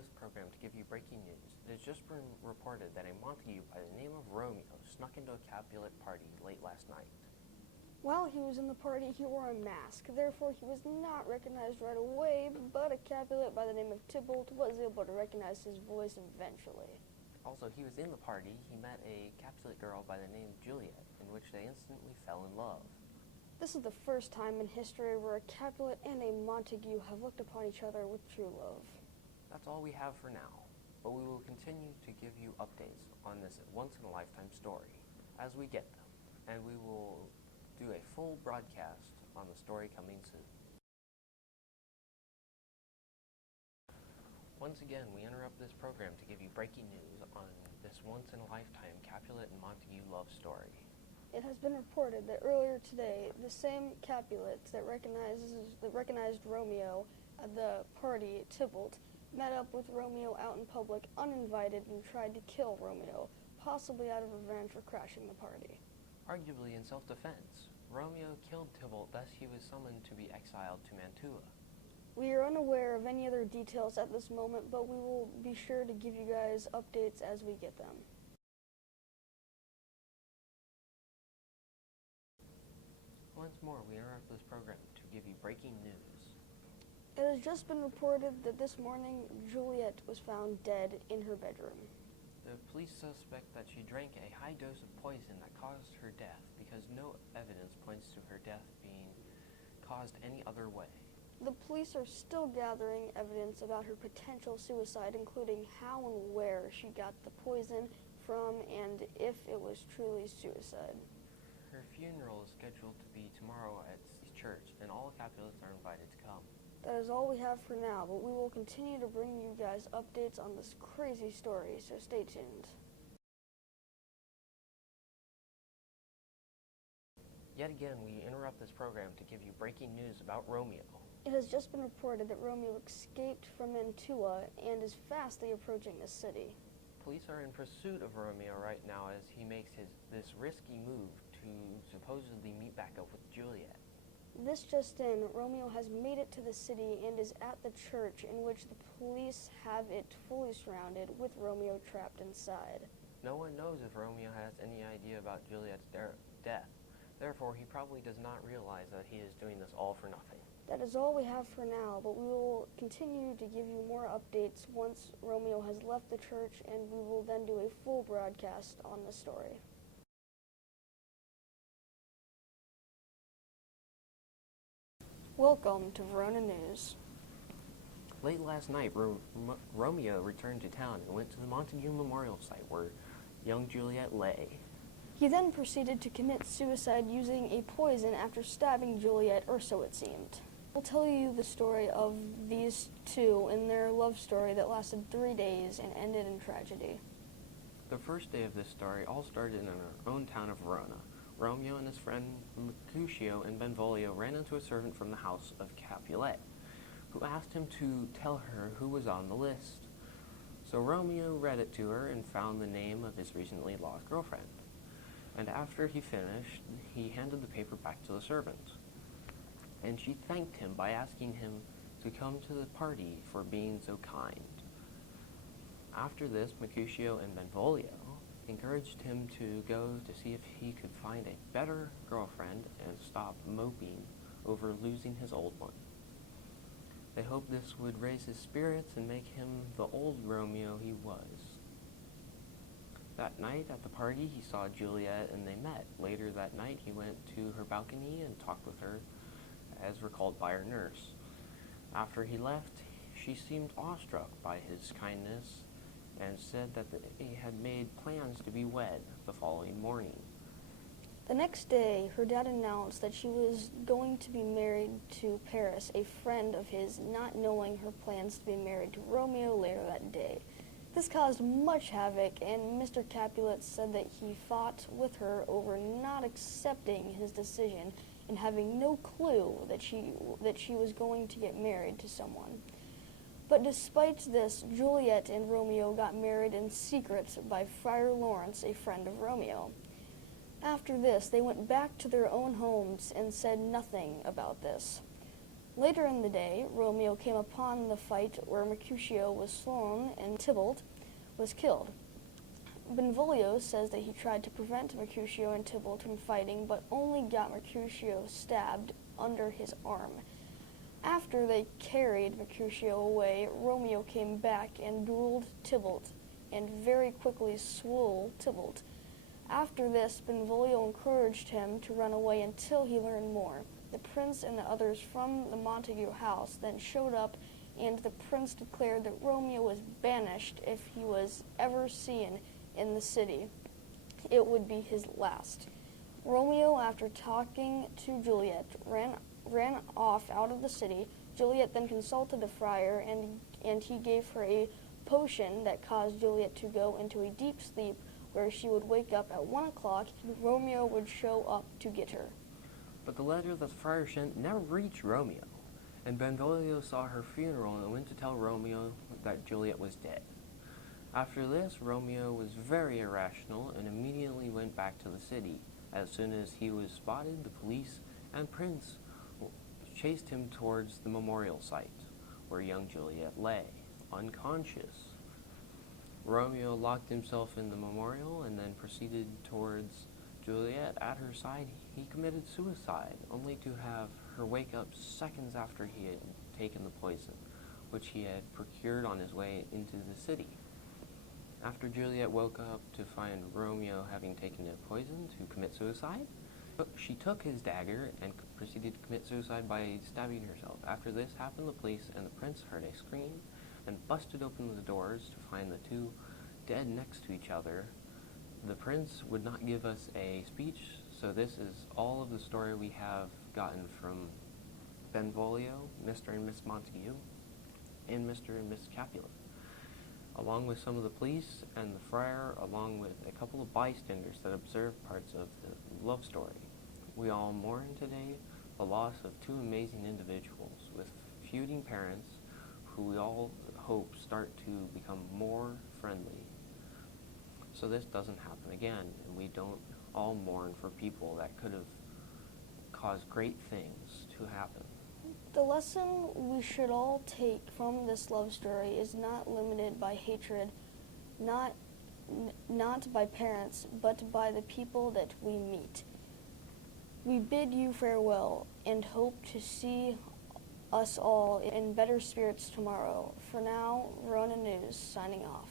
this program to give you breaking news. It has just been reported that a Montague by the name of Romeo snuck into a Capulet party late last night. While he was in the party, he wore a mask. Therefore, he was not recognized right away, but a Capulet by the name of Tybalt was able to recognize his voice eventually. Also, he was in the party. He met a Capulet girl by the name of Juliet, in which they instantly fell in love. This is the first time in history where a Capulet and a Montague have looked upon each other with true love. That's all we have for now, but we will continue to give you updates on this once-in-a-lifetime story as we get them, and we will do a full broadcast on the story coming soon. Once again, we interrupt this program to give you breaking news on this once-in-a-lifetime Capulet and Montague love story. It has been reported that earlier today, the same Capulet that recognized Romeo at the party, Tybalt, met up with Romeo out in public uninvited and tried to kill Romeo, possibly out of revenge for crashing the party. Arguably in self-defense, Romeo killed Tybalt, thus he was summoned to be exiled to Mantua. We are unaware of any other details at this moment, but we will be sure to give you guys updates as we get them. Once more, we interrupt this program to give you breaking news. It has just been reported that this morning, Juliet was found dead in her bedroom. The police suspect that she drank a high dose of poison that caused her death because no evidence points to her death being caused any other way. The police are still gathering evidence about her potential suicide, including how and where she got the poison from and if it was truly suicide. Her funeral is scheduled to be tomorrow at church, and all Capulets are invited to come. That is all we have for now, but we will continue to bring you guys updates on this crazy story, so stay tuned. Yet again, we interrupt this program to give you breaking news about Romeo. It has just been reported that Romeo escaped from Mantua and is fastly approaching the city. Police are in pursuit of Romeo right now as he makes this risky move to supposedly meet back up with Juliet. This just in, Romeo has made it to the city and is at the church in which the police have it fully surrounded with Romeo trapped inside. No one knows if Romeo has any idea about Juliet's death. Therefore, he probably does not realize that he is doing this all for nothing. That is all we have for now, but we will continue to give you more updates once Romeo has left the church, and we will then do a full broadcast on the story. Welcome to Verona News. Late last night, Romeo returned to town and went to the Montague Memorial site where young Juliet lay. He then proceeded to commit suicide using a poison after stabbing Juliet, or so it seemed. We'll tell you the story of these two and their love story that lasted 3 days and ended in tragedy. The first day of this story all started in our own town of Verona. Romeo and his friend Mercutio and Benvolio ran into a servant from the house of Capulet, who asked him to tell her who was on the list. So Romeo read it to her and found the name of his recently lost girlfriend. And after he finished, he handed the paper back to the servant. And she thanked him by asking him to come to the party for being so kind. After this, Mercutio and Benvolio encouraged him to go to see if he could find a better girlfriend and stop moping over losing his old one. They hoped this would raise his spirits and make him the old Romeo he was. That night at the party, he saw Juliet and they met. Later that night, he went to her balcony and talked with her, as recalled by her nurse. After he left, she seemed awestruck by his kindness and said that they had made plans to be wed the following morning. The next day, her dad announced that she was going to be married to Paris, a friend of his, not knowing her plans to be married to Romeo later that day. This caused much havoc, and Mr. Capulet said that he fought with her over not accepting his decision and having no clue that she was going to get married to someone. But despite this, Juliet and Romeo got married in secret by Friar Lawrence, a friend of Romeo. After this, they went back to their own homes and said nothing about this. Later in the day, Romeo came upon the fight where Mercutio was slain and Tybalt was killed. Benvolio says that he tried to prevent Mercutio and Tybalt from fighting, but only got Mercutio stabbed under his arm. After they carried Mercutio away, Romeo came back and dueled Tybalt, and very quickly slew Tybalt. After this, Benvolio encouraged him to run away until he learned more. The prince and the others from the Montague house then showed up, and the prince declared that Romeo was banished if he was ever seen in the city. It would be his last. Romeo, after talking to Juliet, ran off out of the city. Juliet then consulted the friar, and he gave her a potion that caused Juliet to go into a deep sleep, where she would wake up at 1 o'clock, and Romeo would show up to get her. But the letter that the friar sent never reached Romeo, and Benvolio saw her funeral and went to tell Romeo that Juliet was dead. After this, Romeo was very irrational and immediately went back to the city. As soon as he was spotted, the police and prince chased him towards the memorial site, where young Juliet lay, unconscious. Romeo locked himself in the memorial and then proceeded towards Juliet. At her side, he committed suicide, only to have her wake up seconds after he had taken the poison, which he had procured on his way into the city. After Juliet woke up to find Romeo having taken the poison to commit suicide, she took his dagger and proceeded to commit suicide by stabbing herself. After this happened, the police and the prince heard a scream and busted open the doors to find the two dead next to each other. The prince would not give us a speech, so this is all of the story we have gotten from Benvolio, Mr. and Miss Montague, and Mr. and Miss Capulet, along with some of the police and the friar, along with a couple of bystanders that observed parts of the love story. We all mourn today the loss of two amazing individuals with feuding parents who we all hope start to become more friendly, so this doesn't happen again, and we don't all mourn for people that could have caused great things to happen. The lesson we should all take from this love story is not limited by hatred, not by parents, but by the people that we meet. We bid you farewell and hope to see us all in better spirits tomorrow. For now, Verona News signing off.